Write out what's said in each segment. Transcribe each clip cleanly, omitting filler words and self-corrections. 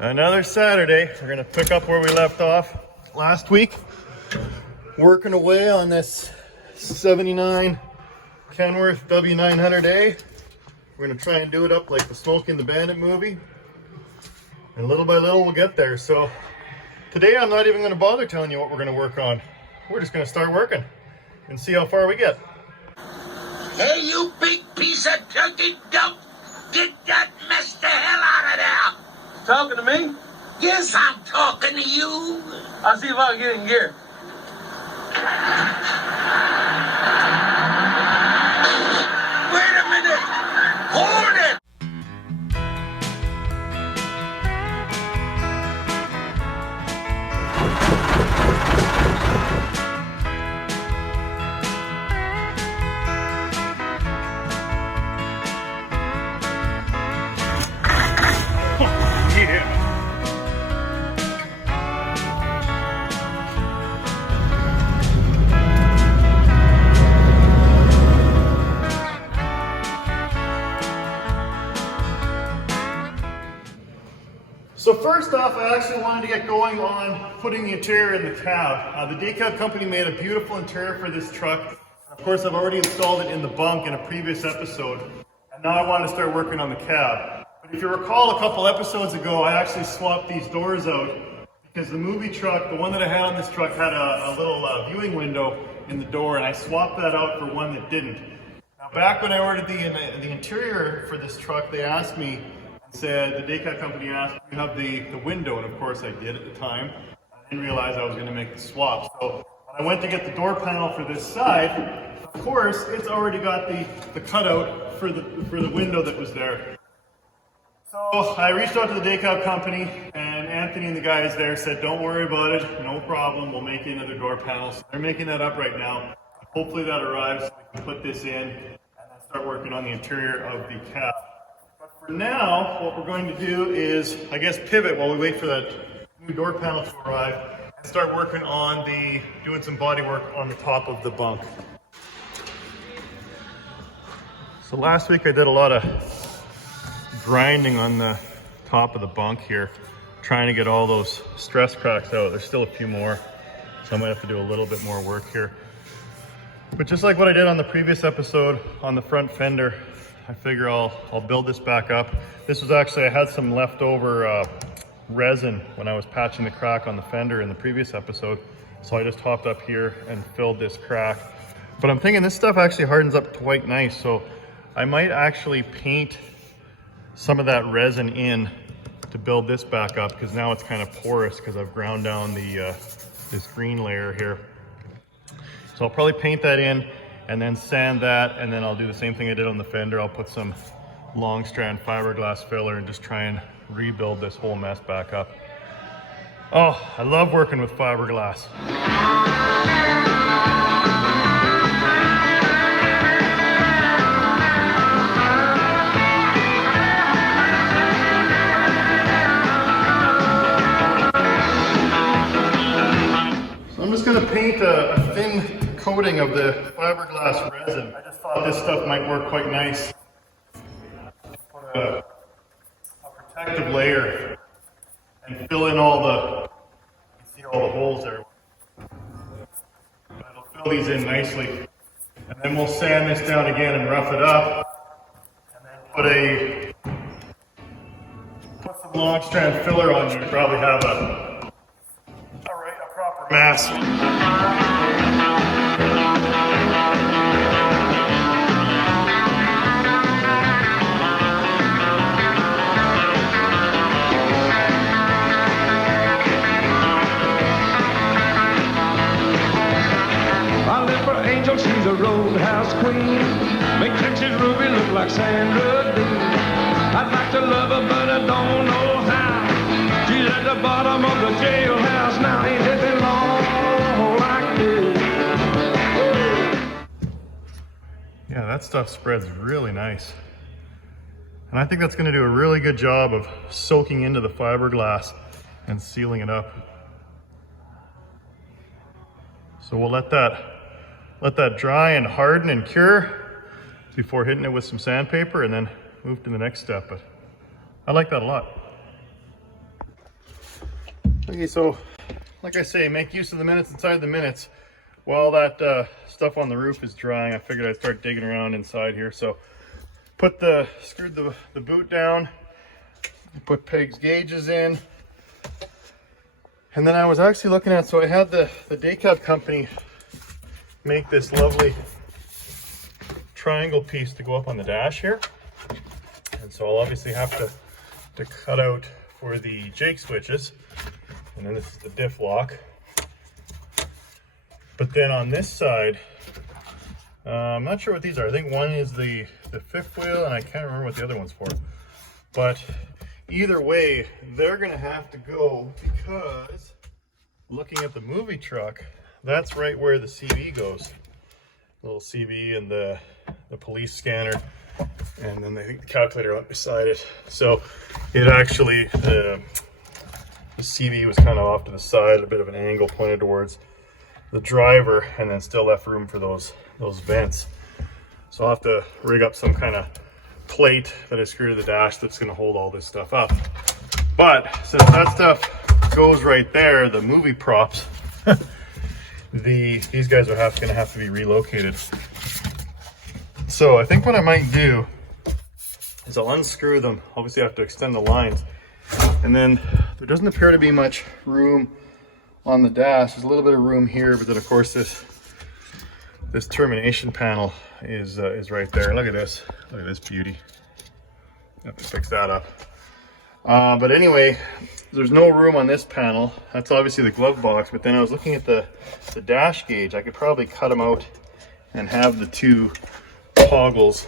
Another Saturday. We're gonna pick up where we left off last week. Working away on this 79 Kenworth W900A. We're gonna try and do it up like the Smokey and the Bandit movie. And little by little we'll get there. So today I'm not even gonna bother telling you what we're gonna work on. We're just gonna start working and see how far we get. Hey, you big piece of turkey dump! Get that mess the hell out of there! Talking to me? Yes, I'm talking to you. I'll see if I can get in gear. Wait a minute! Hold it! Yeah. So first off, I actually wanted to get going on putting the interior in the cab. The decal company made a beautiful interior for this truck. Of course, I've already installed it in the bunk in a previous episode, and now I want to start working on the cab. But if you recall, a couple episodes ago, I actually swapped these doors out because the movie truck, the one that I had on this truck, had a little viewing window in the door, and I swapped that out for one that didn't. Now, back when I ordered the interior for this truck, they asked me, said, the decal company asked me to have the window, and of course I did at the time. I didn't realize I was going to make the swap. So when I went to get the door panel for this side, of course it's already got the cutout for the window that was there. So I reached out to the decal company, and Anthony and the guys there said, don't worry about it, no problem, we'll make you another door panel. So they're making that up right now. Hopefully that arrives so we can put this in and then start working on the interior of the cab. For now, what we're going to do is, I guess, pivot while we wait for that new door panel to arrive and start working on doing some body work on the top of the bunk. So last week I did a lot of grinding on the top of the bunk here, trying to get all those stress cracks out. There's still a few more, so I might have to do a little bit more work here. But just like what I did on the previous episode on the front fender, I figure I'll build this back up. This was actually, I had some leftover resin when I was patching the crack on the fender in the previous episode. So I just hopped up here and filled this crack. But I'm thinking this stuff actually hardens up quite nice. So I might actually paint some of that resin in to build this back up, because now it's kind of porous because I've ground down this green layer here. So I'll probably paint that in and then sand that, and then I'll do the same thing I did on the fender. I'll put some long strand fiberglass filler and just try and rebuild this whole mess back up. Oh, I love working with fiberglass. So I'm just gonna paint a thin coating of the fiberglass resin. I just thought this stuff might work quite nice. Put a protective layer and fill in all the, you see all the holes there. It'll fill these in nicely. And then we'll sand this down again and rough it up. And then put some long strand filler on you. You probably have a proper mass. Angel, she's a roadhouse queen. Make Texas Ruby look like Sandra Dean. I'd like to love her, but I don't know how. She's at the bottom of the jailhouse now. Ain't it been long like this? Yeah, that stuff spreads really nice. And I think that's going to do a really good job of soaking into the fiberglass and sealing it up. So we'll let that dry and harden and cure before hitting it with some sandpaper, and then move to the next step. But I like that a lot. Okay, so like I say, make use of the minutes inside the minutes. While that stuff on the roof is drying, I figured I'd start digging around inside here. So screwed the boot down, put Peg's gauges in. And then I was actually looking at, so I had the decab company make this lovely triangle piece to go up on the dash here. And so I'll obviously have to cut out for the Jake switches. And then this is the diff lock. But then on this side, I'm not sure what these are. I think one is the fifth wheel, and I can't remember what the other one's for. But either way, they're gonna have to go, because looking at the movie truck, that's right where the CV goes. The little CV and the police scanner, and then I think the calculator up beside it. So it actually, the CV was kind of off to the side, a bit of an angle pointed towards the driver, and then still left room for those vents. So I'll have to rig up some kind of plate that I screw to the dash that's going to hold all this stuff up. But since that stuff goes right there, the movie props, these guys are going to have to be relocated. So I think what I might do is I'll unscrew them. Obviously I have to extend the lines, and then there doesn't appear to be much room on the dash. There's a little bit of room here, but then of course this termination panel is right there. Look at this beauty. Have to fix that up. But anyway, there's no room on this panel. That's obviously the glove box, but then I was looking at the dash gauge. I could probably cut them out and have the two toggles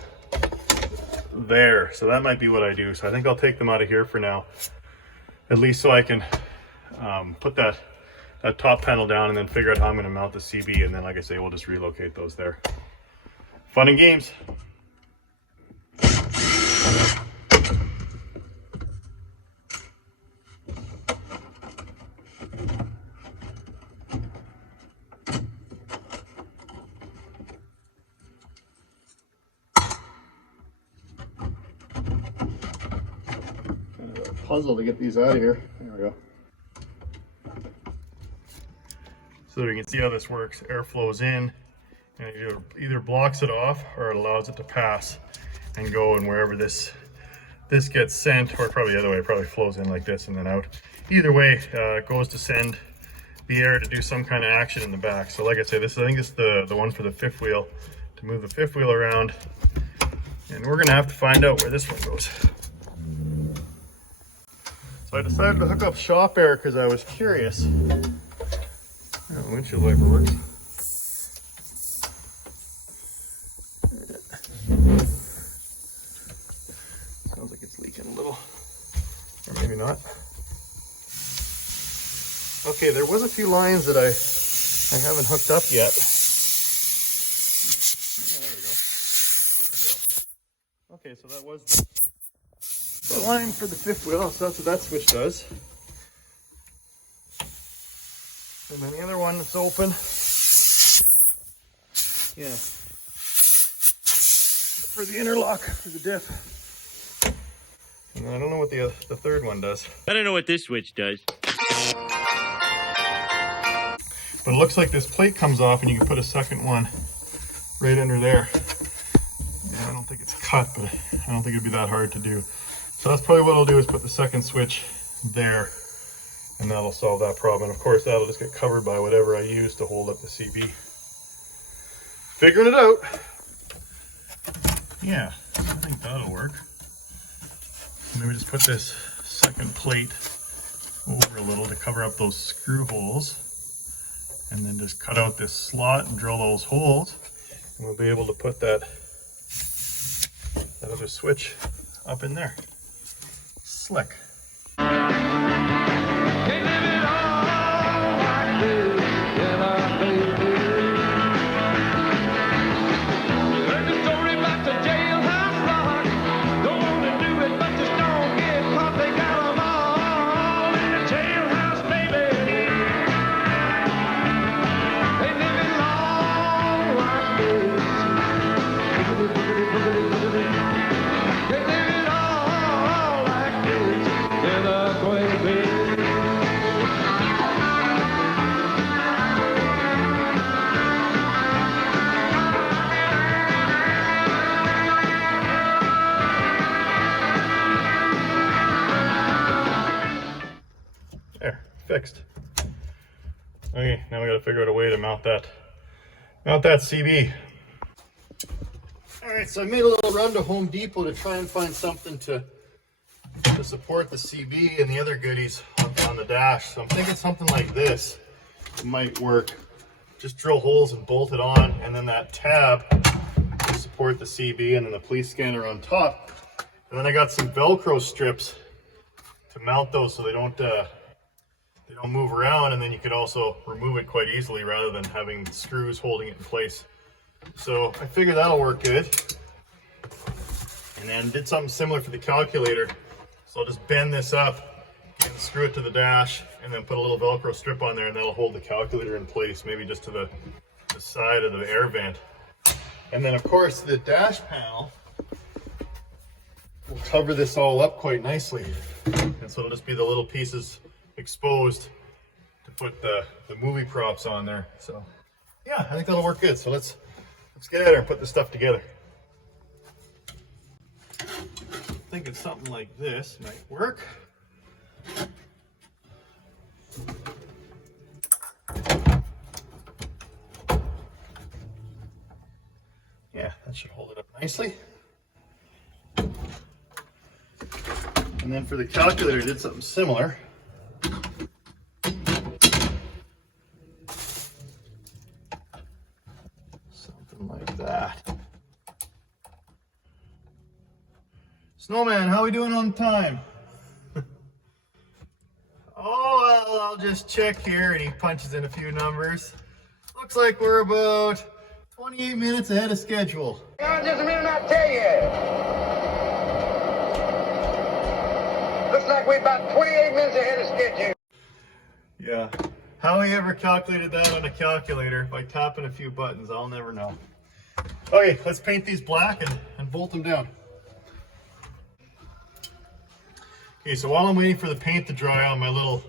there. So that might be what I do. So I think I'll take them out of here for now, at least so I can put that top panel down and then figure out how I'm going to mount the CB, and then like I say, we'll just relocate those there. Fun and games. Kind of a puzzle to get these out of here. There we go. So you can see how this works. Air flows in, and it either blocks it off or it allows it to pass and go, and wherever this gets sent, or probably the other way, it probably flows in like this and then out. Either way, it goes to send the air to do some kind of action in the back. So like I say, I think it's the one for the fifth wheel, to move the fifth wheel around, and we're gonna have to find out where this one goes. So I decided to hook up shop air because I was curious. Oh, windshield wiper works. Sounds like it's leaking a little, or maybe not. Okay, there was a few lines that I haven't hooked up yet. Yeah, there we go. Okay, so that was the line for the fifth wheel. So that's what that switch does. And then the other one that's open, yeah, for the interlock for the diff. And then I don't know what the third one does. I don't know what this switch does. But it looks like this plate comes off and you can put a second one right under there. Yeah, I don't think it's cut, but I don't think it'd be that hard to do. So that's probably what I'll do, is put the second switch there, and that'll solve that problem. And of course, that'll just get covered by whatever I use to hold up the CB. Figuring it out. Yeah, I think that'll work. Maybe just put this second plate over a little to cover up those screw holes, and then just cut out this slot and drill those holes, and we'll be able to put that other switch up in there. Slick. fixed. Okay, now we gotta figure out a way to mount that CB. All right, so I made a little run to Home Depot to try and find something to support the CB and the other goodies on the dash. So I'm thinking something like this might work. Just drill holes and bolt it on, and then that tab to support the CB, and then the police scanner on top. And then I got some Velcro strips to mount those so they don't move around, and then you could also remove it quite easily rather than having screws holding it in place. So I figured that'll work good. And then did something similar for the calculator. So I'll just bend this up and screw it to the dash, and then put a little Velcro strip on there, and that'll hold the calculator in place, maybe just to the side of the air vent. And then of course the dash panel will cover this all up quite nicely. And so it'll just be the little pieces exposed to put the movie props on there. So yeah, I think that'll work good. So let's get at her and put this stuff together. Thinking something like this might work. Yeah, that should hold it up nicely. And then for the calculator, I did something similar. Something like that. Snowman, how are we doing on time? Oh, well, I'll just check here, and he punches in a few numbers. Looks like we're about 28 minutes ahead of schedule. Just a minute, I'll tell you. Looks like we're about 28 minutes ahead of schedule. Yeah. How he ever calculated that on a calculator by tapping a few buttons, I'll never know. Okay, let's paint these black and bolt them down. Okay, so while I'm waiting for the paint to dry on my little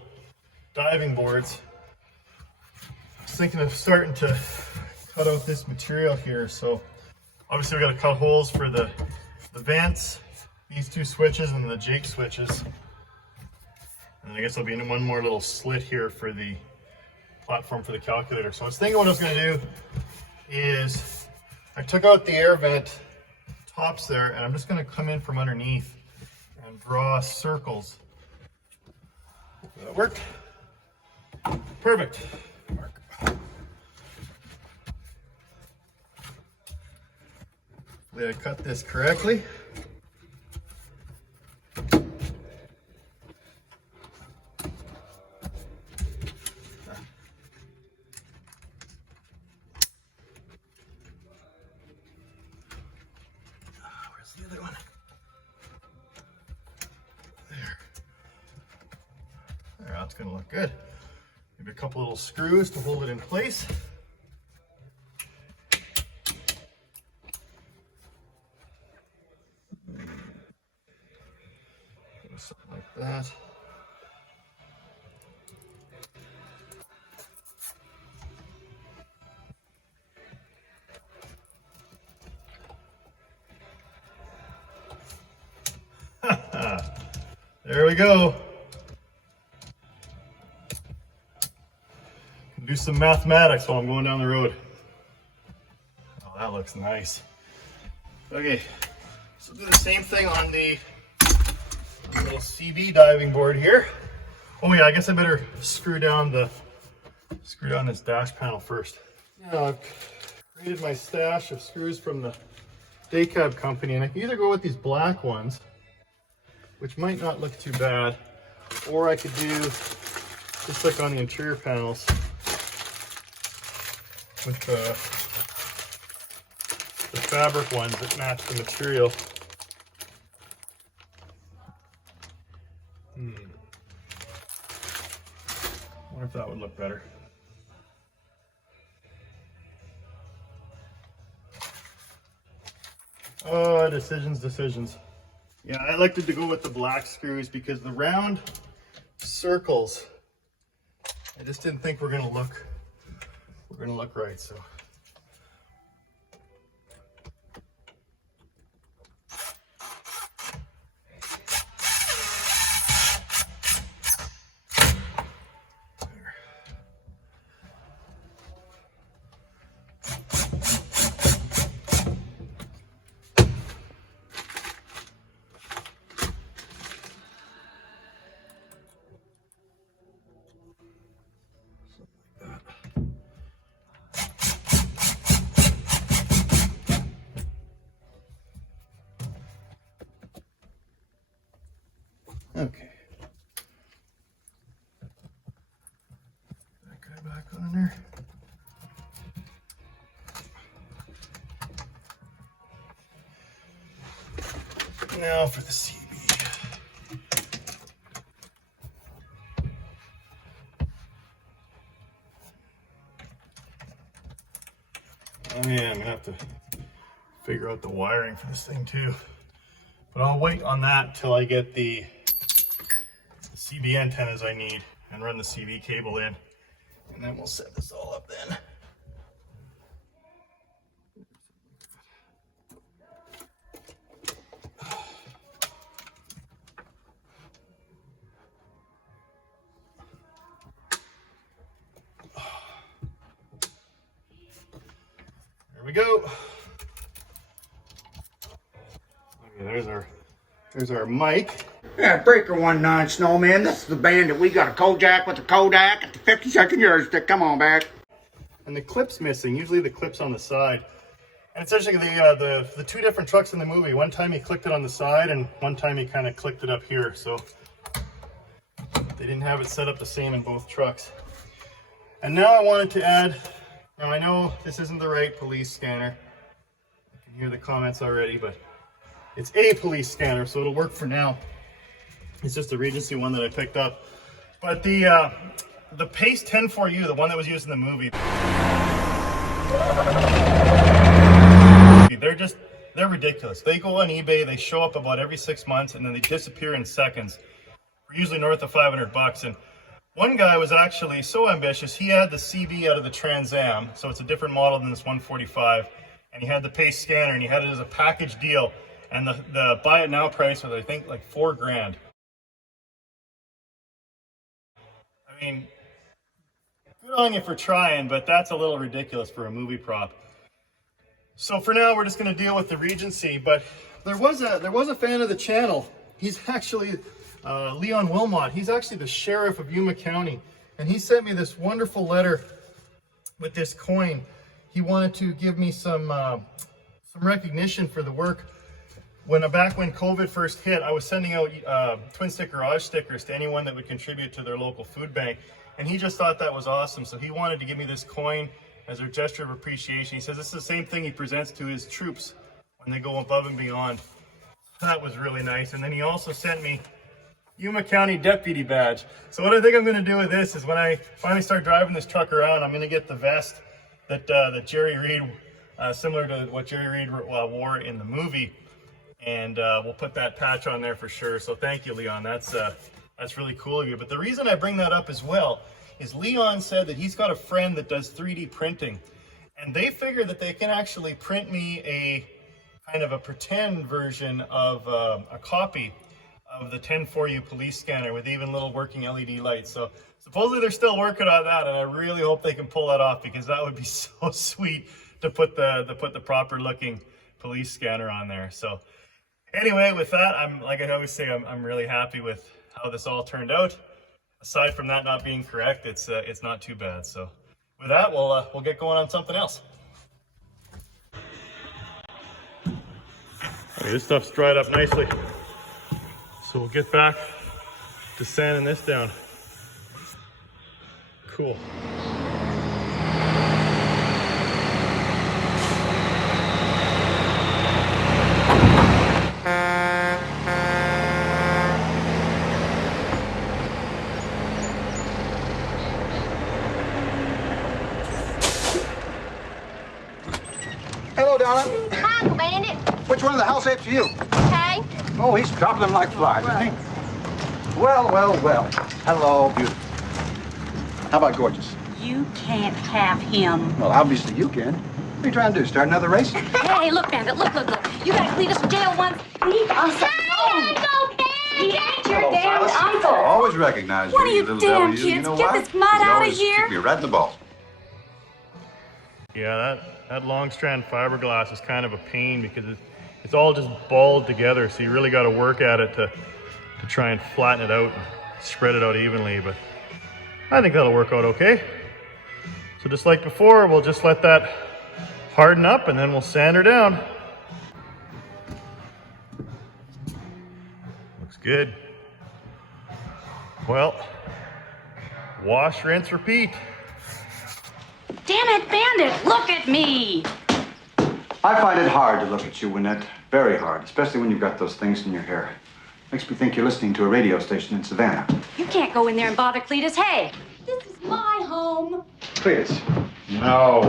diving boards, I was thinking of starting to cut out this material here. So obviously we got to cut holes for the vents, these two switches, and the jig switches. And I guess there'll be one more little slit here for the platform for the calculator. So I was thinking what I was going to do is I took out the air vent tops there, and I'm just going to come in from underneath and draw circles. Hopefully that worked. Perfect. Hopefully I cut this correctly. Where's the other one? There, that's gonna look good. Maybe a couple little screws to hold it in place. Something like that. There we go. Do some mathematics while I'm going down the road. Oh, that looks nice. Okay, so do the same thing on the little CB diving board here. Oh yeah, I guess I better screw down this dash panel first. Now I've created my stash of screws from the day cab company, and I can either go with these black ones, which might not look too bad, or I could do just like on the interior panels with the fabric ones that match the material. I wonder if that would look better. Oh, decisions. Yeah, I elected to go with the black screws because the round circles, I just didn't think we're gonna look right, so. on there. Now for the CB. Oh yeah, I'm gonna have to figure out the wiring for this thing too. But I'll wait on that till I get the CB antennas I need and run the CB cable in. And then we'll set this all up then. There we go. Okay, there's our mic. Yeah, Breaker 19 Snowman. This is the Bandit. We got a Kojak with a Kodak at the 52nd yardstick. Come on back. And the clip's missing. Usually the clip's on the side. And it's actually the two different trucks in the movie. One time he clicked it on the side, and one time he kind of clicked it up here. So they didn't have it set up the same in both trucks. And now I wanted to add. Now I know this isn't the right police scanner. I can hear the comments already, but it's a police scanner, so it'll work for now. It's just a Regency one that I picked up. But the Pace 104U, the one that was used in the movie, they're ridiculous. They go on eBay, they show up about every 6 months, and then they disappear in seconds. We're usually north of $500. And one guy was actually so ambitious, he had the CB out of the Trans Am, so it's a different model than this 145, and he had the Pace scanner, and he had it as a package deal, and the buy it now price was, I think, like $4,000. I mean, good on you for trying, but that's a little ridiculous for a movie prop. So for now, we're just going to deal with the Regency. But there was a fan of the channel. He's actually Leon Wilmot. He's actually the sheriff of Yuma County, and he sent me this wonderful letter with this coin. He wanted to give me some recognition for the work. Back when COVID first hit, I was sending out Twin Stick Garage stickers to anyone that would contribute to their local food bank, and he just thought that was awesome. So he wanted to give me this coin as a gesture of appreciation. He says this is the same thing he presents to his troops when they go above and beyond. That was really nice. And then he also sent me Yuma County Deputy Badge. So what I think I'm going to do with this is when I finally start driving this truck around, I'm going to get the vest that Jerry Reed, similar to what Jerry Reed wore in the movie. And we'll put that patch on there for sure. So thank you, Leon. That's really cool of you. But the reason I bring that up as well is Leon said that he's got a friend that does 3D printing. And they figure that they can actually print me a kind of a pretend version of a copy of the 104U police scanner with even little working LED lights. So supposedly they're still working on that, and I really hope they can pull that off, because that would be so sweet to put the proper looking police scanner on there. So anyway, with that, like I always say, I'm really happy with how this all turned out. Aside from that not being correct, it's not too bad. So with that, we'll get going on something else. Okay, this stuff's dried up nicely, so we'll get back to sanding this down. Cool. Hello, Donna. Hi, Uncle Bandit. Which one of the house apes are you? Hey. Oh, he's dropping them like flies, isn't he? Well, well, well. Hello, beautiful. How about gorgeous? You can't have him. Well, obviously you can. What are you trying to do, start another race? Hey, look, Bandit, look. You gotta clean us from jail once. Leave us alone. Uncle Bandit! He ain't your damn uncle. Always recognize One of you, you little damn W. kids, You know get why? this mud You out of always here. Keep me right in the balls. Yeah, that long strand fiberglass is kind of a pain because it's all just balled together. So you really got to work at it to try and flatten it out and spread it out evenly. But I think that'll work out okay. So just like before, we'll just let that harden up and then we'll sand her down. Looks good. Well, wash, rinse, repeat. Damn it, Bandit, look at me. I find it hard to look at you, Wynette. Very hard, especially when you've got those things in your hair. Makes me think you're listening to a radio station in Savannah. You can't go in there and bother Cletus. Hey, this is my home. Cletus. No.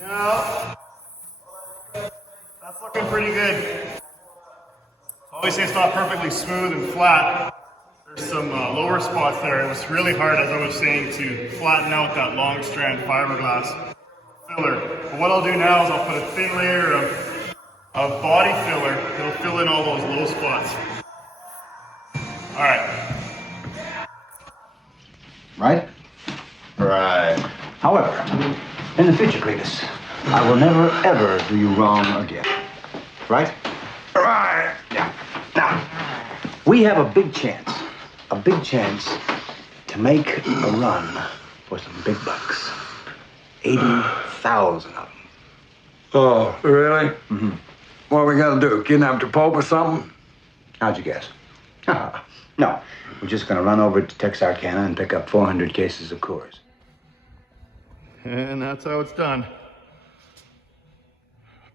No. That's looking pretty good. Always say it's not perfectly smooth and flat. There's some lower spots there. It was really hard, as I was saying, to flatten out that long strand fiberglass filler. But what I'll do now is I'll put a thin layer of body filler that'll fill in all those low spots. All right. Right? Right. However, in the future, Cletus, I will never, ever do you wrong again. Right? Right. Yeah. Now, we have a big chance to make a run for some big bucks. 80,000 of them. Oh, really? Mm-hmm. What are we gonna do? Kidnap the Pope or something? How'd you guess? No, we're just gonna run over to Texarkana and pick up 400 cases of Coors. And that's how it's done.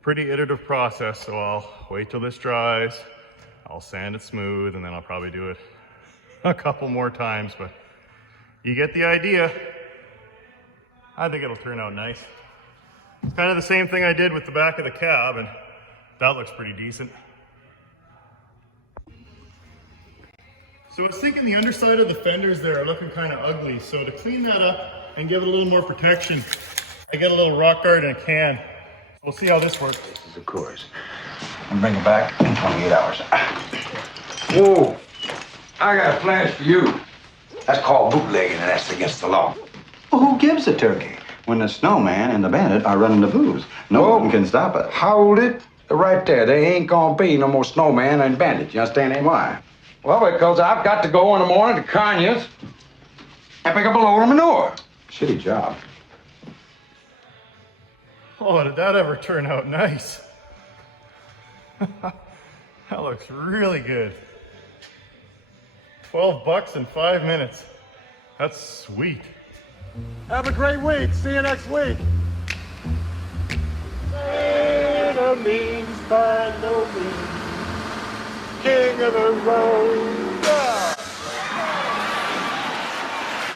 Pretty iterative process, so I'll wait till this dries. I'll sand it smooth, and then I'll probably do it a couple more times, but you get the idea. I think it'll turn out nice. It's kind of the same thing I did with the back of the cab, and that looks pretty decent. So I was thinking the underside of the fenders there are looking kind of ugly, so to clean that up and give it a little more protection, I get a little rock guard and a can. We'll see how this works. This is of course. And bring it back in 28 hours. Whoa, I got a flash for you. That's called bootlegging, and that's against the law. Well, who gives a turkey when the snowman and the bandit are running the booze? No one can stop it. Hold it right there. There ain't gonna be no more snowman and bandit. You understand that? Why? Well, because I've got to go in the morning to Conyers and pick up a load of manure. Shitty job. Oh, did that ever turn out nice? That looks really good. $12 in 5 minutes. That's sweet. Have a great week. See you next week. By no means, by no means. King of the road.